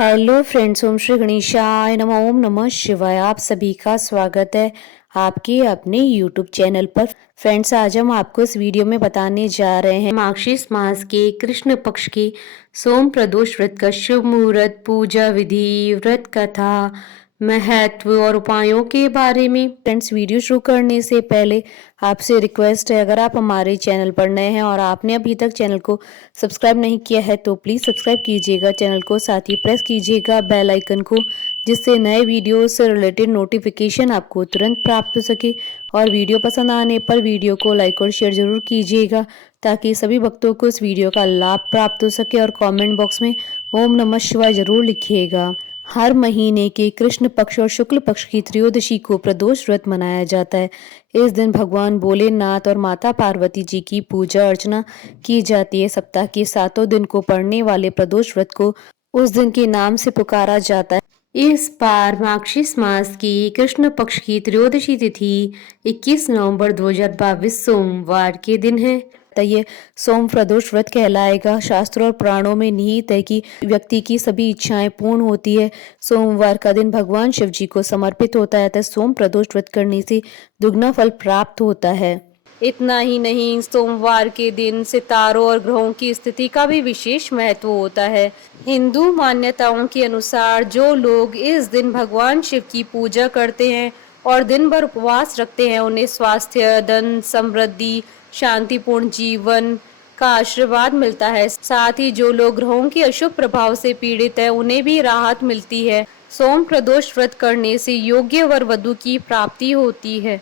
Hello friends, ओम श्री गणेशाय नमः। ओम नमः शिवाय। आप सभी का स्वागत है आपके अपने यूट्यूब चैनल पर। फ्रेंड्स, आज हम आपको इस वीडियो में बताने जा रहे हैं मार्गशीर्ष मास के कृष्ण पक्ष के सोम प्रदोष व्रत का शुभ मुहूर्त, पूजा विधि, व्रत कथा, महत्व और उपायों के बारे में। फ्रेंड्स, वीडियो शुरू करने से पहले आपसे रिक्वेस्ट है, अगर आप हमारे चैनल पर नए हैं और आपने अभी तक चैनल को सब्सक्राइब नहीं किया है तो प्लीज़ सब्सक्राइब कीजिएगा चैनल को, साथ ही प्रेस कीजिएगा बेल आइकन को, जिससे नए वीडियो से रिलेटेड नोटिफिकेशन आपको तुरंत प्राप्त हो सके। और वीडियो पसंद आने पर वीडियो को लाइक और शेयर जरूर कीजिएगा ताकि सभी भक्तों को इस वीडियो का लाभ प्राप्त हो सके। और कमेंट बॉक्स में ओम नमः शिवाय जरूर लिखिएगा। हर महीने के कृष्ण पक्ष और शुक्ल पक्ष की त्रयोदशी को प्रदोष व्रत मनाया जाता है। इस दिन भगवान भोलेनाथ और माता पार्वती जी की पूजा अर्चना की जाती है। सप्ताह के 7 दिन को पड़ने वाले प्रदोष व्रत को उस दिन के नाम से पुकारा जाता है। इस बार मार्गशीर्ष मास की कृष्ण पक्ष की त्रयोदशी तिथि 21 नवंबर 2022 सोमवार के दिन है। ये सोम प्रदोष व्रत कहलाएगा। शास्त्रों और पुराणों में निहित है कि व्यक्ति की सभी इच्छाएं पूर्ण होती है। सोमवार का दिन भगवान शिव जी को समर्पित होता है, अतः सोम प्रदोष व्रत करने से दुगना फल प्राप्त होता है। इतना ही नहीं, सोमवार के दिन सितारों और ग्रहों की स्थिति का भी विशेष महत्व होता है। हिंदू मान्यताओं के अनुसार जो लोग इस दिन भगवान शिव की पूजा करते हैं और दिन भर उपवास रखते हैं, उन्हें स्वास्थ्य, धन, समृद्धि, शांतिपूर्ण जीवन का आशीर्वाद मिलता है। साथ ही जो लोग ग्रहों के अशुभ प्रभाव से पीड़ित है, उन्हें भी राहत मिलती है। सोम प्रदोष व्रत करने से योग्य वर वधु की प्राप्ति होती है।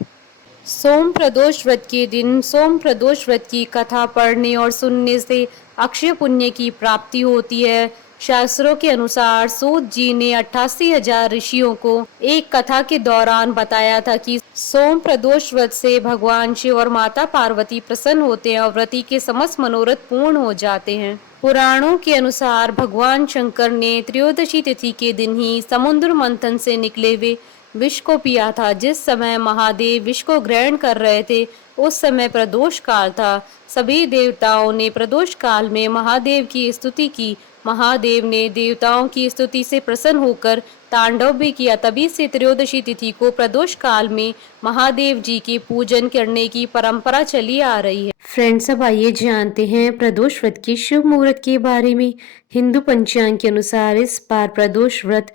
सोम प्रदोष व्रत के दिन सोम प्रदोष व्रत की कथा पढ़ने और सुनने से अक्षय पुण्य की प्राप्ति होती है। शास्त्रों के अनुसार सूत जी ने 88,000 ऋषियों को एक कथा के दौरान बताया था कि सोम प्रदोष व्रत से भगवान शिव और माता पार्वती प्रसन्न होते हैं और व्रती के समस्त मनोरथ पूर्ण हो जाते हैं। पुराणों के अनुसार भगवान शंकर ने त्रयोदशी तिथि के दिन ही समुद्र मंथन से निकले हुए विष को पिया था। जिस समय महादेव विष को ग्रहण कर रहे थे, उस समय प्रदोष काल था। सभी देवताओं ने प्रदोष काल में महादेव की स्तुति की। महादेव ने देवताओं की स्तुति से प्रसन्न होकर तांडव भी किया। तभी से त्रयोदशी तिथि को प्रदोष काल में महादेव जी के पूजन करने की परंपरा चली आ रही है। फ्रेंड्स, अब आइए जानते हैं प्रदोष व्रत के शुभ मुहूर्त के बारे में। हिंदू पंचांग के अनुसार इस बार प्रदोष व्रत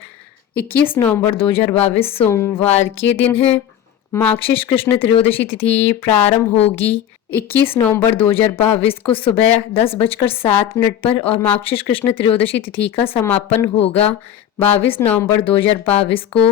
21 नवंबर 2022 सोमवार के दिन है। मार्गशीर्ष कृष्ण त्रयोदशी तिथि प्रारंभ होगी 21 नवंबर 2022 को सुबह 10:07 पर और मार्गशीर्ष कृष्ण त्रयोदशी तिथि का समापन होगा 22 नवंबर 2022 को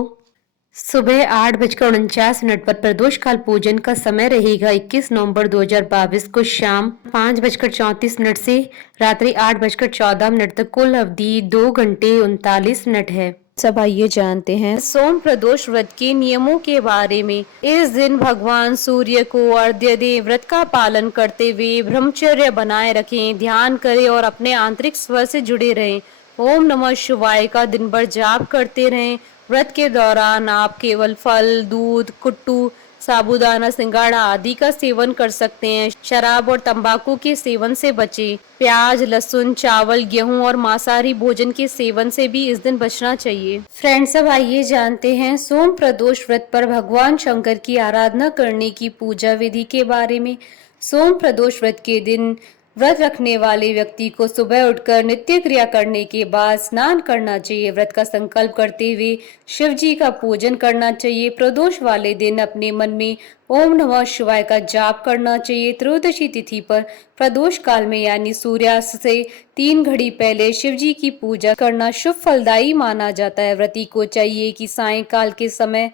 सुबह 8:49 पर। प्रदोष काल पूजन का समय रहेगा 21 नवंबर 2022 को शाम 5:34 से रात्रि 8:14 तक। कुल अवधि 2 घंटे 39 मिनट है। सब आइए जानते हैं सोम प्रदोष व्रत के नियमों के बारे में। इस दिन भगवान सूर्य को अर्घ्य दें, व्रत का पालन करते हुए ब्रह्मचर्य बनाए रखें, ध्यान करें और अपने आंतरिक स्वर से जुड़े रहें। ओम नमः शिवाय का दिन भर जाप करते रहें। व्रत के दौरान आप केवल फल, दूध, कुट्टू, साबूदाना, सिंगाड़ा आदि का सेवन कर सकते हैं। शराब और तंबाकू के सेवन से बचें। प्याज, लहसुन, चावल, गेहूं और मांसाहारी भोजन के सेवन से भी इस दिन बचना चाहिए। फ्रेंड्स, अब आइए जानते हैं सोम प्रदोष व्रत पर भगवान शंकर की आराधना करने की पूजा विधि के बारे में। सोम प्रदोष व्रत के दिन व्रत रखने वाले व्यक्ति को सुबह उठकर नित्य क्रिया करने के बाद स्नान करना चाहिए। व्रत का संकल्प करते हुए शिव जी का पूजन करना चाहिए। प्रदोष वाले दिन अपने मन में ओम नमः शिवाय का जाप करना चाहिए। त्रयोदशी तिथि पर प्रदोष काल में यानी सूर्यास्त से 3 घड़ी पहले शिव जी की पूजा करना शुभ फलदायी माना जाता है। व्रती को चाहिए कि सायंकाल के समय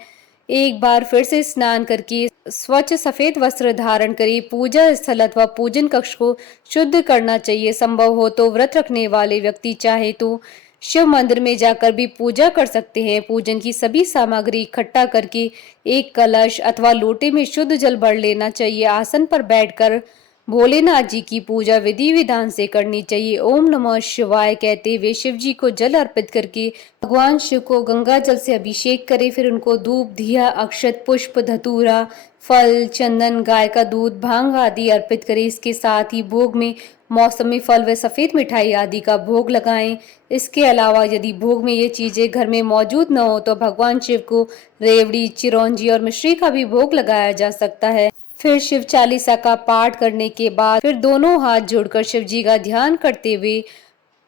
एक बार फिर से स्नान करके स्वच्छ सफेद वस्त्र धारण करें। पूजा स्थल अथवा पूजन कक्ष को शुद्ध करना चाहिए। संभव हो तो व्रत रखने वाले व्यक्ति चाहे तो शिव मंदिर में जाकर भी पूजा कर सकते हैं। पूजन की सभी सामग्री इकट्ठा करके एक कलश अथवा लोटे में शुद्ध जल भर लेना चाहिए। आसन पर बैठकर भोलेनाथ जी की पूजा विधि विधान से करनी चाहिए। ओम नमः शिवाय कहते हुए शिव जी को जल अर्पित करके भगवान शिव को गंगा जल से अभिषेक करें। फिर उनको धूप, दिया, अक्षत, पुष्प, धतूरा, फल, चंदन, गाय का दूध, भांग आदि अर्पित करें। इसके साथ ही भोग में मौसमी फल व सफेद मिठाई आदि का भोग लगाएं। इसके अलावा यदि भोग में ये चीजें घर में मौजूद न हो तो भगवान शिव को रेवड़ी, चिरौंजी और मिश्री का भी भोग लगाया जा सकता है। फिर शिव चालीसा का पाठ करने के बाद फिर दोनों हाथ जोड़कर शिव जी का ध्यान करते हुए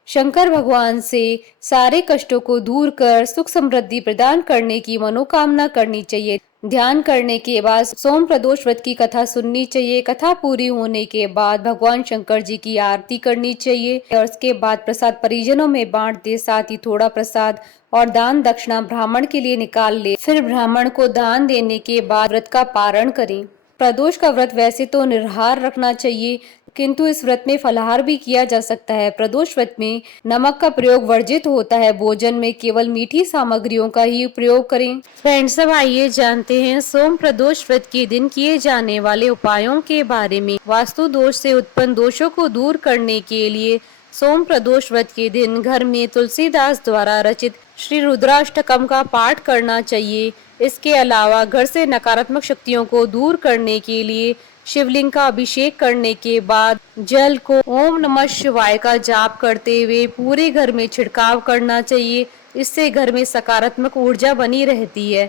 शंकर भगवान से सारे कष्टों को दूर कर सुख समृद्धि प्रदान करने की मनोकामना करनी चाहिए। ध्यान करने के बाद सोम प्रदोष व्रत की कथा सुननी चाहिए। कथा पूरी होने के बाद भगवान शंकर जी की आरती करनी चाहिए और उसके बाद प्रसाद परिजनों में बांट दे। साथ ही थोड़ा प्रसाद और दान दक्षिणा ब्राह्मण के लिए निकाल ले। फिर ब्राह्मण को दान देने के बाद व्रत का पारण करें। प्रदोष का व्रत वैसे तो निराहार रखना चाहिए, किंतु इस व्रत में फलाहार भी किया जा सकता है। प्रदोष व्रत में नमक का प्रयोग वर्जित होता है। भोजन में केवल मीठी सामग्रियों का ही प्रयोग करें। फ्रेंड्स, अब आइए जानते हैं सोम प्रदोष व्रत के दिन किए जाने वाले उपायों के बारे में। वास्तु दोष से उत्पन्न दोषों को दूर करने के लिए सोम प्रदोष व्रत के दिन घर में तुलसीदास द्वारा रचित श्री रुद्राष्टकम का पाठ करना चाहिए। इसके अलावा घर से नकारात्मक शक्तियों को दूर करने के लिए शिवलिंग का अभिषेक करने के बाद जल को ओम नमः शिवाय का जाप करते हुए पूरे घर में छिड़काव करना चाहिए। इससे घर में सकारात्मक ऊर्जा बनी रहती है।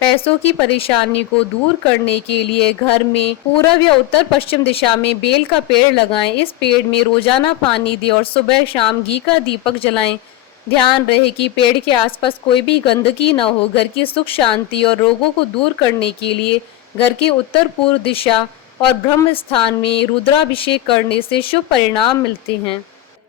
पैसों की परेशानी को दूर करने के लिए घर में पूर्व या उत्तर पश्चिम दिशा में बेल का पेड़ लगाएं। इस पेड़ में रोजाना पानी दें और सुबह शाम घी का दीपक जलाएं। ध्यान रहे कि पेड़ के आसपास कोई भी गंदगी न हो। घर की सुख शांति और रोगों को दूर करने के लिए घर के उत्तर पूर्व दिशा और ब्रह्म स्थान में रुद्राभिषेक करने से शुभ परिणाम मिलते हैं।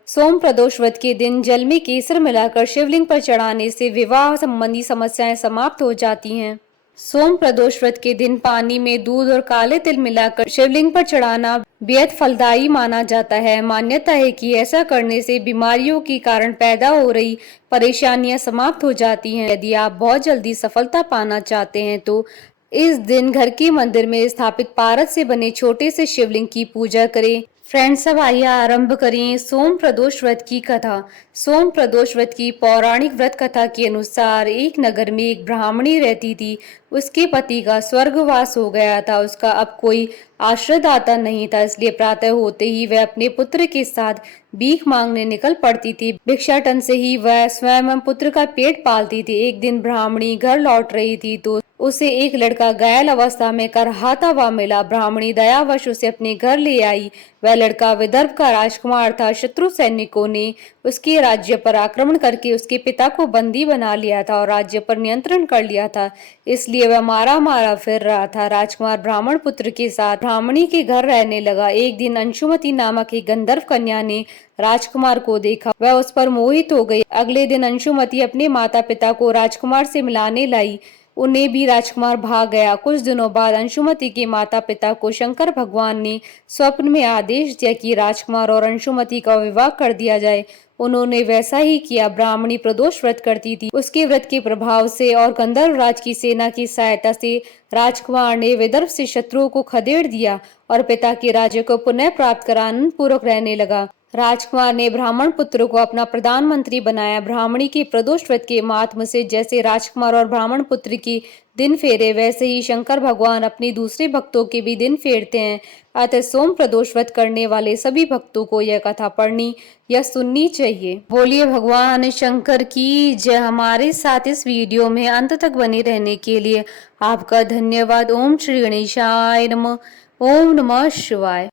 सोम प्रदोष व्रत के दिन जल में केसर मिलाकर शिवलिंग पर चढ़ाने से विवाह संबंधी समस्याएं समाप्त हो जाती हैं। सोम प्रदोष व्रत के दिन पानी में दूध और काले तिल मिलाकर शिवलिंग पर चढ़ाना बेहद फलदायी माना जाता है। मान्यता है कि ऐसा करने से बीमारियों के कारण पैदा हो रही परेशानियां समाप्त हो जाती हैं। यदि आप बहुत जल्दी सफलता पाना चाहते हैं तो इस दिन घर के मंदिर में स्थापित पारद से बने छोटे से शिवलिंग की पूजा करें। फ्रेंड्स, अब आइए आरंभ करें सोम प्रदोष व्रत की कथा। सोम प्रदोष व्रत की पौराणिक व्रत कथा के अनुसार एक नगर में एक ब्राह्मणी रहती थी। उसके पति का स्वर्गवास हो गया था। उसका अब कोई आश्रयदाता नहीं था, इसलिए प्रातः होते ही वह अपने पुत्र के साथ भीख मांगने निकल पड़ती थी। भिक्षाटन से ही वह स्वयं पुत्र का पेट पालती थी। एक दिन ब्राह्मणी घर लौट रही थी तो उसे एक लड़का घायल अवस्था में करहाता हुआ मिला। ब्राह्मणी दयावश उसे अपने घर ले आई। वह लड़का विदर्भ का राजकुमार था। शत्रु सैनिकों ने उसके राज्य पर आक्रमण करके उसके पिता को बंदी बना लिया था और राज्य पर नियंत्रण कर लिया था, इसलिए वह मारा मारा फिर रहा था। राजकुमार ब्राह्मण पुत्र के साथ ब्राह्मणी के घर रहने लगा। एक दिन अंशुमति नामक एक गंधर्व कन्या ने राजकुमार को देखा। वह उस पर मोहित हो गई। अगले दिन अंशुमति अपने माता पिता को राजकुमार से मिलाने लाई। उन्हें भी राजकुमार भाग गया। कुछ दिनों बाद अंशुमति के माता पिता को शंकर भगवान ने स्वप्न में आदेश दिया कि राजकुमार और अंशुमति का विवाह कर दिया जाए। उन्होंने वैसा ही किया। ब्राह्मणी प्रदोष व्रत करती थी। उसके व्रत के प्रभाव से और गंधर्व राज की सेना की सहायता से राजकुमार ने विदर्भ से शत्रुओं को खदेड़ दिया और पिता के राज्य को पुनः प्राप्त कर आनंद पूर्वक रहने लगा। राजकुमार ने ब्राह्मण पुत्र को अपना प्रधानमंत्री बनाया। ब्राह्मणी के प्रदोष व्रत के महात्म से जैसे राजकुमार और ब्राह्मण पुत्र की दिन फेरे, वैसे ही शंकर भगवान अपने दूसरे भक्तों के भी दिन फेरते हैं। अतः सोम प्रदोष व्रत करने वाले सभी भक्तों को यह कथा पढ़नी या सुननी चाहिए। बोलिए भगवान शंकर की जय। हमारे साथ इस वीडियो में अंत तक बने रहने के लिए आपका धन्यवाद। ओम श्री गणेशाय नमः। ओम नमः शिवाय।